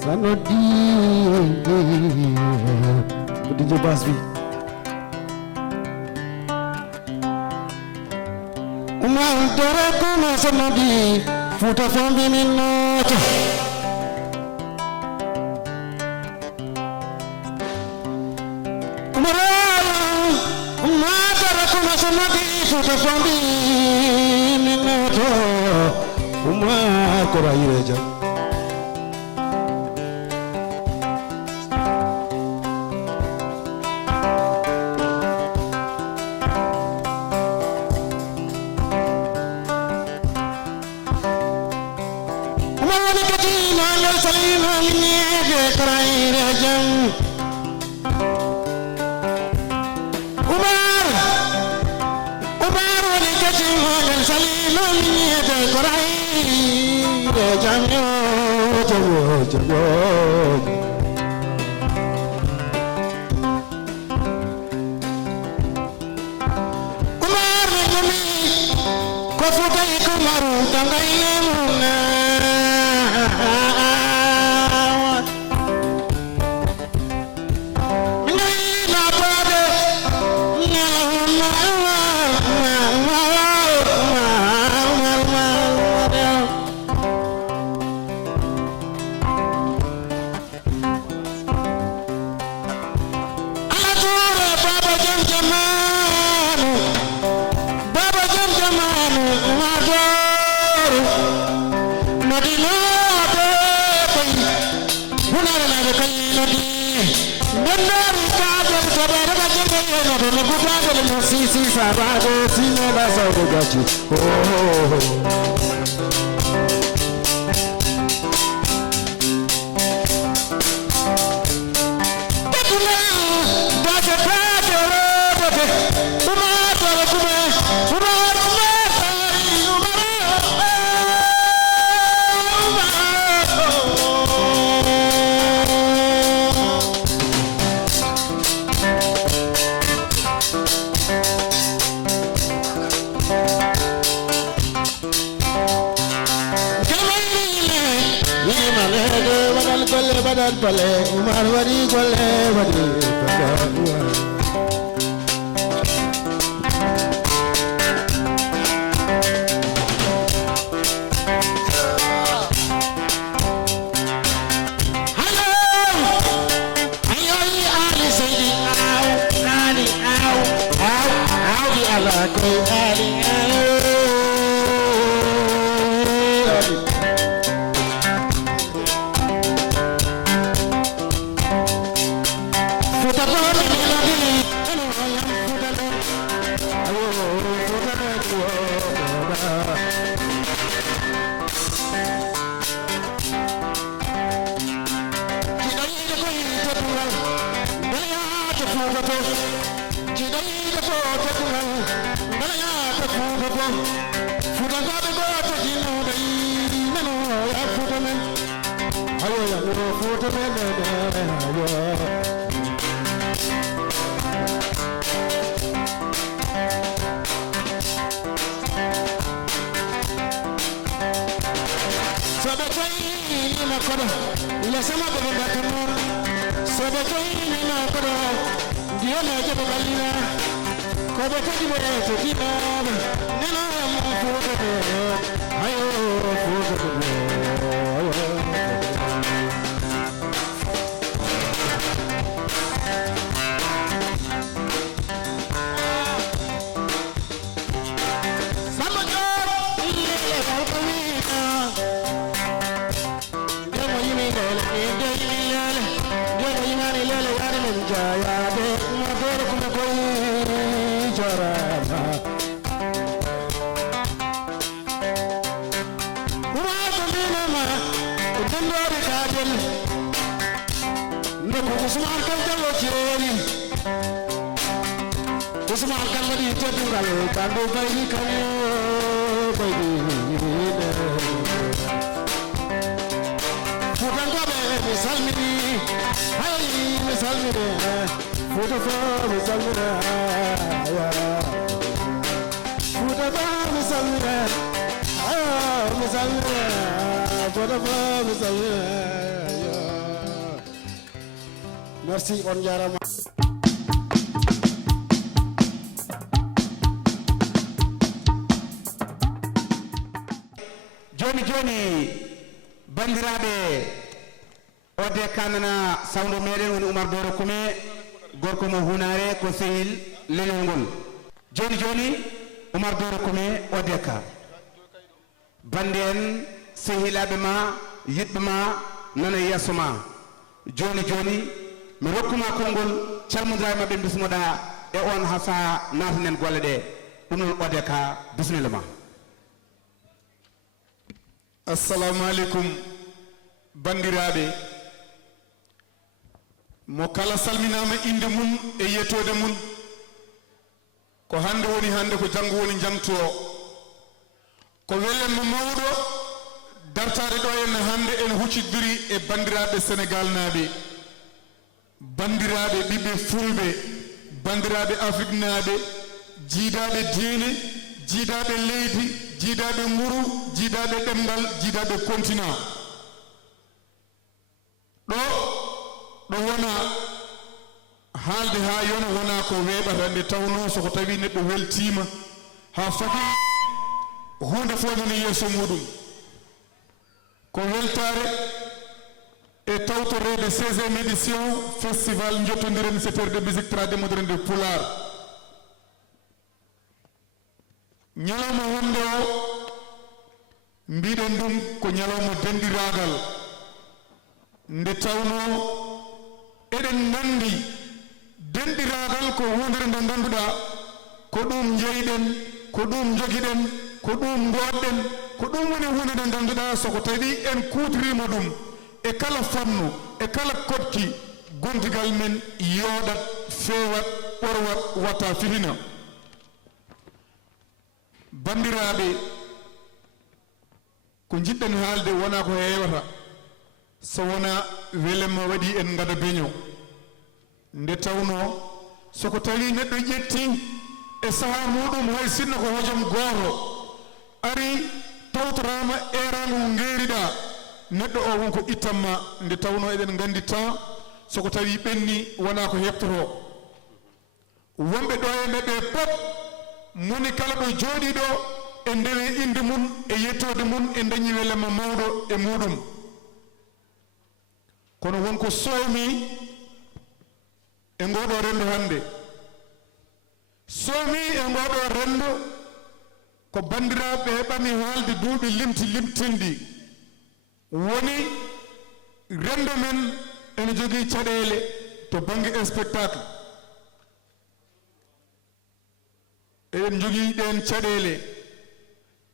Sanodi DJ Bass bi Umar dara kuma sanodi futa fambi minnoto Umar dara kuma sanodi futa fambi minnoto Umar kora ireja Umar wari gole wari Merci on jarama. joni bandiraɓe ode kanana sawdo meɗen woni Oumar Doro Koumé gorko mo hunare ko sehil leñol ngol joni Oumar Doro Koumé ode ka bande en sehilaɓe ma yiɗɓe ma nana yesso ma joni mi rokkuma konngol calmodira mabɓe bismoɗa e on ha sa natanen golle ɗe ɗum noon ode ka bisimilla ma. Assalamu alaikum bandiraɓe mo kala salminama inde mum e yettode mum ko hande woni hande ko janggo woni jangto ko wellenmo mawɗo dartade ɗo en hande en huccidiri e bandiraɓe Sénégal naaɓe bandiraɓe ɓiɓɓe fulɓe bandiraɓe Afrique naaɓe jiidaɓe diine jiidaɓe leydi jiidaɓe nguru jiidaɓe ɗemgal jiidaɓe continent ɗo wona haalde ha yona wona ko weeɓata nde tawno soko tawi neɗɗo weltima ha fadi hunde foñone yeeso muɗum ko weltare e tawtorede 16e édition festival jottodiren secteur de musique traditionnelle de Pulaar ñalawma wonde o mbiɗen ɗum ko ñalawma dendiragal nde tawno eɗen nandi dendiragal ko hundere nde ganduɗa ko ɗum jeyɗen ko ɗum jogiɗen ko ɗum goɗɗen ko ɗum woni hunde nde ganduɗa soko tawi en kuutirima ɗum e kala fannu e kala kodki gontigal men yooɗat fewat ɓorwat watta fihina bandiraɓe ko jiɗɗen haalde wona ko heewata so wona welema waɗi en gada beño nde tawno soko tawi neɗɗo ƴetti e saaha muɗum hay sinno ko hojom goto ari tawtorama eragu ngeeriɗa neɗɗo o wonko ittanma nde tawno eɗen gandi temps soko tawi ɓenni wona ko heptoto wonɓe ɗo e neɓɓe pop moni kala ɗo jooɗiɗo e ndewe inde mum e yettode mum e dañi welema mawɗo e muɗum kono wonko sowmi e ngoɗo rendo hande sowmi e ngoɗo rendo ko bandiraɓe heɓami haalde duuɓi limtinɗi woni rendo men ene jogui caɗele to banggue spectacle eɗen jogui ɗen caɗele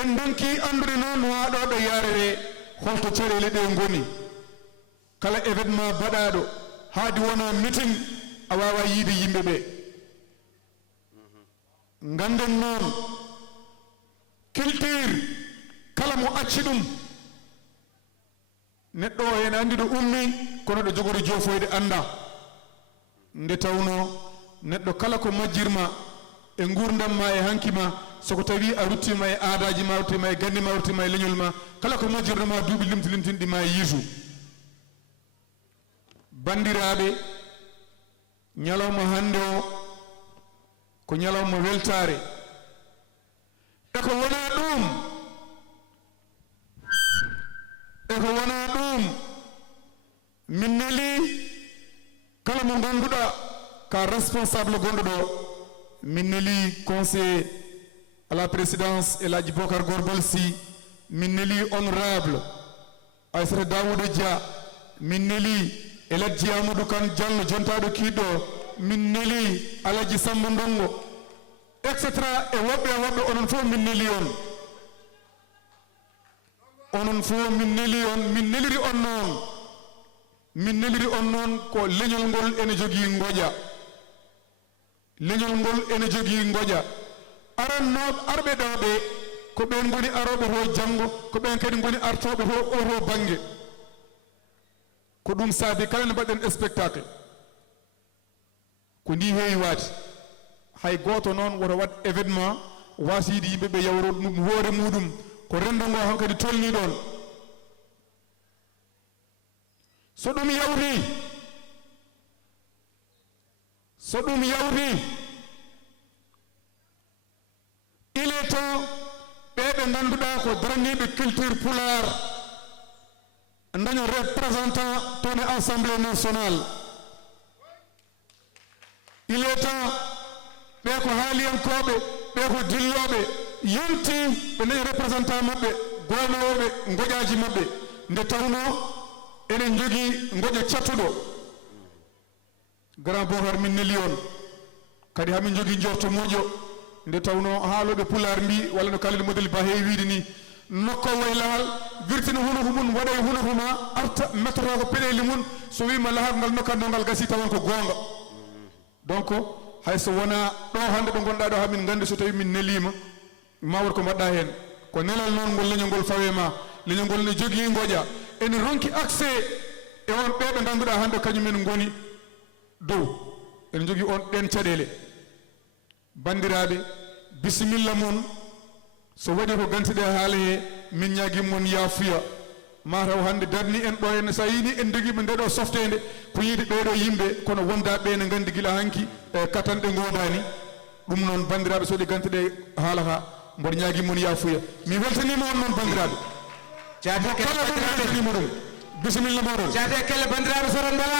en donki andude noon ha ɗo ɗo yarere holto caɗele ɗe goni kala événement baɗaɗo haadi wona meeting a wawa yiide yimɓe ɓe ganden noon culture kala mo acci ɗum neɗɗo o ene andi ɗo ummi kono ɗo jogori jofoyde anda nde tawno neɗɗo kala ko majjirma e gurdam ma e hanki ma soko tawi a ruttima e aadaji ma ruttima e gandi ma ruttima e leñol ma kala ko majjirnoma duuɓi limtinɗi ma e yiitu bandiraɓe ñalawma hande o ko ñalawma weltare e ko wona ɗum min neli kala mo ganduɗa ka responsable gonɗo ɗo min neli conseiller à la présidence Elhadji Bocar Gorbal Sy min neli honorable Aissata Daouda Dia min neli Elhadji Amadou Kane Diallo jontaɗo kiɗɗo min neli Alaji Samba Ndongo etc e woɓɓe onon fof min neli onon fof min neli on min neliri on noon ko leñol ngol ene jogui ngoƴa leñol ngol ene jogui ngoƴa arannoɓe arɓe ɗo ɓe ko ɓen goni aroɓe to janggo ko ɓen kadi goni artoɓe to oto banggue ko ɗum saabi kala ne mbaɗen spectacle ko ndi heewi waade hay goto noon woto wat événement wasiide yimɓeɓe yawro ɗum hoore muɗum ko rendo ngo hankadi tolni ɗon so ɗum yawri il est temps ɓeɓe ganduɗa ko daraniɓe culture pulaar daño représentant toon e assemblée nationale. Il est temps ɓe ko haaliyankoɓe ɓe ko dilloɓe yonti ɓe dañi représentant maɓɓe gonowoɓe goƴaji maɓɓe nde tawno enen jogui goƴa cattuɗo grand bocar min neli on kadi hamin jogui jorto moƴƴo nde tawno haaloɓe pulaar mbi walla no kalide modèle ba heewi wiide ni nokko waylahal wirtina hunuko mum waɗa e hunuko ma arta mettoto ko peɗeli mum so wima lahar ngal nokkatno ngal gasi tawan ko gonga. donc hayso wona ɗo hande ɗo gonɗa ɗo hamin gandi so tawi min nelima ma wat ko mbaɗɗa hen ko nelal noon ngol leñol ngol fawe ma leñol ngol ne jogui goƴa ene ronki accès e on ɓeɓe ganduɗa hande kañumen goni dow ene jogui on ɗen caɗele. bandiraɓe bisimilla moon so waɗi ko gantiɗe haala he min ñaguimmon yaafuya mataw hande darni en ɗo henne sa yiini en joguiɓe nde ɗo softede ko yiide ɓeɗo yimɓe kono wondaɓe ne gandi guila hanki e katanɗe godani ɗum noon bandiraɓe so waɗi gantiɗe haala ka mboɗo ñaguimmon yaafuya mi weltanima on noon bandiraɓe kala ɗum weltanima ɗum bisimilla moɗon jate kelle bandiraɓe soron bala